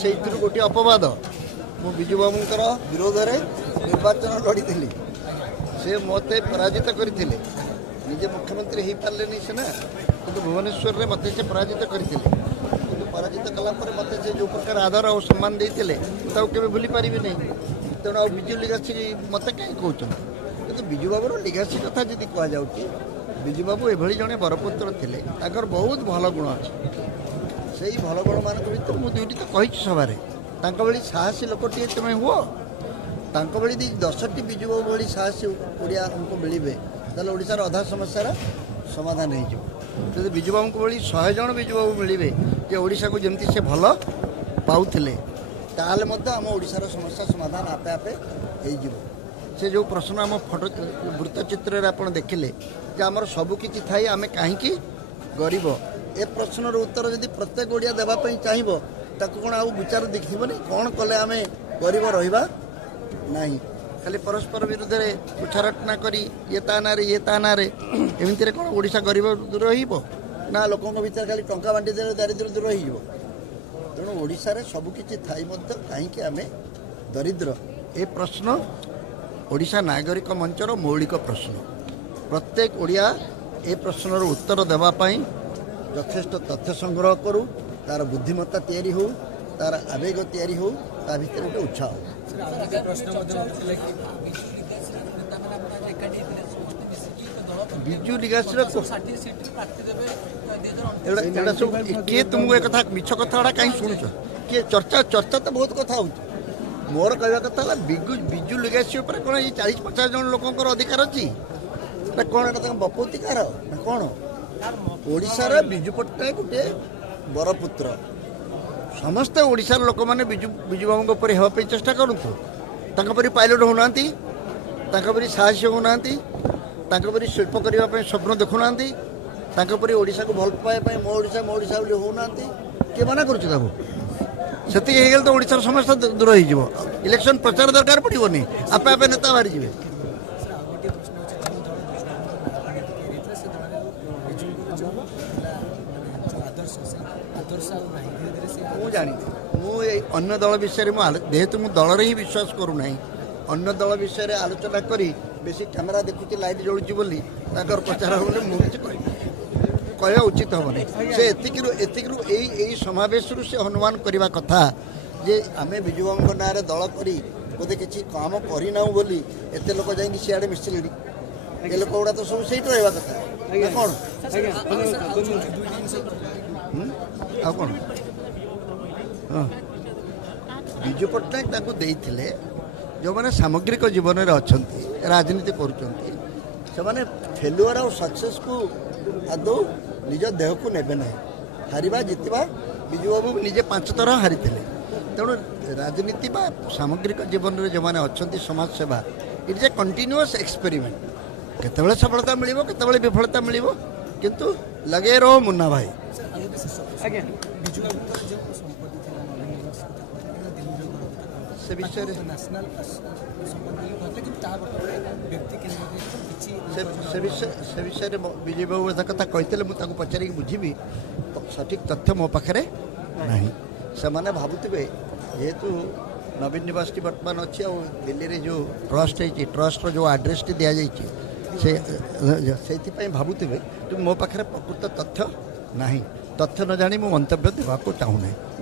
ସେଇଥିରୁ ଗୋଟିଏ ଅପବାଦ ମୁଁ ବିଜୁ ବାବୁଙ୍କର ବିରୋଧରେ ନିର୍ବାଚନ ଲଢ଼ିଥିଲି। ସେ ମୋତେ ପରାଜିତ କରିଥିଲେ। ନିଜେ ମୁଖ୍ୟମନ୍ତ୍ରୀ ହେଇପାରିଲେନି ସିନା, କିନ୍ତୁ ଭୁବନେଶ୍ୱରରେ ମୋତେ ସେ ପରାଜିତ କରିଥିଲେ। କିନ୍ତୁ ପରାଜିତ କଲା ପରେ ମୋତେ ସେ ଯେଉଁ ପ୍ରକାର ଆଦର ଆଉ ସମ୍ମାନ ଦେଇଥିଲେ ମୁଁ ତାକୁ କେବେ ଭୁଲି ପାରିବି ନାହିଁ। ତେଣୁ ଆଉ ବିଜୁ ଲିଗାସି ମୋତେ କାହିଁ କହୁଛନ୍ତି? କିନ୍ତୁ ବିଜୁ ବାବୁର ଲିଗାସି କଥା ଯଦି କୁହାଯାଉଛି, ବିଜୁ ବାବୁ ଏଭଳି ଜଣେ ବରପୁତ୍ର ଥିଲେ। ତାଙ୍କର ବହୁତ ଭଲ ଗୁଣ ଅଛି। ସେଇ ଭଲ ଗୁଣମାନଙ୍କ ଭିତରୁ ମୁଁ ଦୁଇଟି ତ କହିଛି ସଭାରେ। ତାଙ୍କ ଭଳି ସାହସୀ ଲୋକଟିଏ ତୁମେ ହୁଅ। ତାଙ୍କ ଭଳି 10ଟି ବିଜୁ ବାବୁ ଭଳି ସାହସୀ ଓଡ଼ିଆ ଆମକୁ ମିଳିବେ, ତାହେଲେ ଓଡ଼ିଶାର ଅଧା ସମସ୍ୟାର ସମାଧାନ ହେଇଯିବ। ଯଦି ବିଜୁ ବାବୁଙ୍କ ଭଳି 100 ଜଣ ବିଜୁ ବାବୁ ମିଳିବେ ଯେ ଓଡ଼ିଶାକୁ ଯେମିତି ସେ ଭଲ ପାଉଥିଲେ, ତାହେଲେ ମଧ୍ୟ ଆମ ଓଡ଼ିଶାର ସମସ୍ୟା ସମାଧାନ ଆପେ ଆପେ ହେଇଯିବ। ସେ ଯେଉଁ ପ୍ରଶ୍ନ ଆମ ଫଟୋ ବୃତ୍ତଚିତ୍ରରେ ଆପଣ ଦେଖିଲେ ଯେ ଆମର ସବୁକିଛି ଥାଇ ଆମେ କାହିଁକି ଗରିବ, ଏ ପ୍ରଶ୍ନର ଉତ୍ତର ଯଦି ପ୍ରତ୍ୟେକ ଓଡ଼ିଆ ଦେବା ପାଇଁ ଚାହିଁବ, ତାକୁ କ'ଣ ଆଉ ବିଚାର ଦେଖିବନି? କ'ଣ କଲେ ଆମେ ଗରିବ ରହିବା ନାହିଁ? ଖାଲି ପରସ୍ପର ବିରୁଦ୍ଧରେ ଉଚ୍ଚାରଟନା କରି ଇଏ ତା ନାଁରେ ଇଏ ତା ନାଁରେ ଏମିତିରେ କ'ଣ ଓଡ଼ିଶା ଗରିବ ଦୂର ହେଇବ? ନା ଲୋକଙ୍କ ଭିତରେ ଖାଲି ଟଙ୍କା ବାଣ୍ଟି ଦେଲେ ଦାରିଦ୍ର୍ୟ ଦୂର ହେଇଯିବ? ତେଣୁ ଓଡ଼ିଶାରେ ସବୁକିଛି ଥାଇ ମଧ୍ୟ କାହିଁକି ଆମେ ଦରିଦ୍ର, ଏ ପ୍ରଶ୍ନ ଓଡ଼ିଶା ନାଗରିକ ମଞ୍ଚର ମୌଳିକ ପ୍ରଶ୍ନ। ପ୍ରତ୍ୟେକ ଓଡ଼ିଆ ଏ ପ୍ରଶ୍ନର ଉତ୍ତର ଦେବା ପାଇଁ ଯଥେଷ୍ଟ ତଥ୍ୟ ସଂଗ୍ରହ କରୁ, ତାର ବୁଦ୍ଧିମତ୍ତା ତିଆରି ହେଉ, ତାର ଆବେଗ ତିଆରି ହେଉ, ତା ଭିତରେ ଗୋଟେ ଉତ୍ସାହ। ବିଜୁ ଲିଗାସିର ଏଗୁଡ଼ା ସବୁ କିଏ ତୁମକୁ ଏ କଥା ମିଛ କଥା ଗୁଡ଼ା କାହିଁ ଶୁଣୁଛ? କିଏ ଚର୍ଚ୍ଚା ତ ବହୁତ କଥା ହେଉଛି। ମୋର କହିବା କଥା ହେଲା ବିଜୁ ଲିଗାସି ଉପରେ କ'ଣ ଏଇ 40-50 ଜଣ ଲୋକଙ୍କର ଅଧିକାର ଅଛି? ନା କ'ଣ ଏଇଟା ତାଙ୍କ ବପୌତିକାର ନା କ'ଣ? ଓଡ଼ିଶାର ବିଜୁ ପଟ୍ଟନାୟକ ଗୋଟିଏ ବରପୁତ୍ର। ସମସ୍ତେ ଓଡ଼ିଶାର ଲୋକମାନେ ବିଜୁ ବାବୁଙ୍କ ଉପରେ ହେବା ପାଇଁ ଚେଷ୍ଟା କରନ୍ତୁ। ତାଙ୍କ ପରି ପାଇଲଟ ହେଉନାହାନ୍ତି, ତାଙ୍କ ପରି ସାହସୀ ହେଉନାହାନ୍ତି, ତାଙ୍କ ପରି ଶିଳ୍ପ କରିବା ପାଇଁ ସ୍ୱପ୍ନ ଦେଖୁନାହାନ୍ତି, ତାଙ୍କ ପରି ଓଡ଼ିଶାକୁ ଭଲ ପାଇବା ପାଇଁ ମୋ ଓଡ଼ିଶା ବୋଲି ହେଉନାହାନ୍ତି। କିଏ ମନା କରୁଛି ତାକୁ? ସେତିକି ହେଇଗଲେ ତ ଓଡ଼ିଶାର ସମସ୍ୟା ଦୂର ହେଇଯିବ। ଇଲେକ୍ସନ ପ୍ରଚାର ଦରକାର ପଡ଼ିବନି, ଆପେ ଆପେ ନେତା ବାହାରିଯିବେ। ମୁଁ ଜାଣିନି, ମୁଁ ଏଇ ଅନ୍ୟ ଦଳ ବିଷୟରେ ଯେହେତୁ ମୁଁ ଦଳରେ ହିଁ ବିଶ୍ୱାସ କରୁନାହିଁ, ଅନ୍ୟ ଦଳ ବିଷୟରେ ଆଲୋଚନା କରି ବେଶୀ କ୍ୟାମେରା ଦେଖୁଛି ଲାଇଟ୍ ଜଳୁଛି ବୋଲି ତାଙ୍କର ପ୍ରଚାର ବୋଲି ମୁଁ କିଛି କହିବା ଉଚିତ ହେବନି। ସେ ଏତିକିରୁ ଏଇ ସମାବେଶରୁ ସେ ଅନୁମାନ କରିବା କଥା ଯେ ଆମେ ବିଜୁବାବୁଙ୍କ ନାଁରେ ଦଳ କରି ବୋଧେ କିଛି କାମ କରିନାହୁଁ ବୋଲି ଏତେ ଲୋକ ଯାଇକି ସିଆଡ଼େ ମିଶିଲେଣି। ଏ ଲୋକ ଗୁଡ଼ା ତ ସବୁ ସେଇଠି ରହିବା କଥା କ'ଣ? ଆଉ କ'ଣ? ହଁ, ବିଜୁ ପଟ୍ଟନାୟକ ତାଙ୍କୁ ଦେଇଥିଲେ ଯେଉଁମାନେ ସାମଗ୍ରିକ ଜୀବନରେ ଅଛନ୍ତି, ରାଜନୀତି କରୁଛନ୍ତି, ସେମାନେ ଫେଲୁଅର ଆଉ ସକ୍ସେସ୍କୁ ଆଦୌ ନିଜ ଦେହକୁ ନେବେ ନାହିଁ। ହାରିବା ଜିତିବା, ବିଜୁବାବୁ ନିଜେ 5 ଥର ହାରିଥିଲେ। ତେଣୁ ରାଜନୀତି ବା ସାମଗ୍ରିକ ଜୀବନରେ ଯେଉଁମାନେ ଅଛନ୍ତି, ସମାଜସେବା, it is a continuous experiment. କେତେବେଳେ ସଫଳତା ମିଳିବ, କେତେବେଳେ ବିଫଳତା ମିଳିବ, କିନ୍ତୁ ଲଗେଇ ରହ ମୁନ୍ନା ଭାଇ। ସେ ବିଷୟରେ ବିଜୟ ବାବୁ ଏ କଥା କହିଥିଲେ। ମୁଁ ତାକୁ ପଚାରିକି ବୁଝିବି। ସଠିକ୍ ତଥ୍ୟ ମୋ ପାଖରେ ନାହିଁ। ସେମାନେ ଭାବୁଥିବେ ଯେହେତୁ ନବୀନ ନିବାସଟି ବର୍ତ୍ତମାନ ଅଛି ଆଉ ଦିଲ୍ଲୀରେ ଯେଉଁ ଟ୍ରଷ୍ଟ ହେଇଛି, ଟ୍ରଷ୍ଟର ଯେଉଁ ଆଡ୍ରେସଟି ଦିଆଯାଇଛି, ସେଇଥିପାଇଁ ଭାବୁଥିବେ। କିନ୍ତୁ ମୋ ପାଖରେ ପ୍ରକୃତ ତଥ୍ୟ ନାହିଁ। ତଥ୍ୟ ନ ଜାଣି ମୁଁ ମନ୍ତବ୍ୟ ଦେବାକୁ ଚାହୁଁନାହିଁ।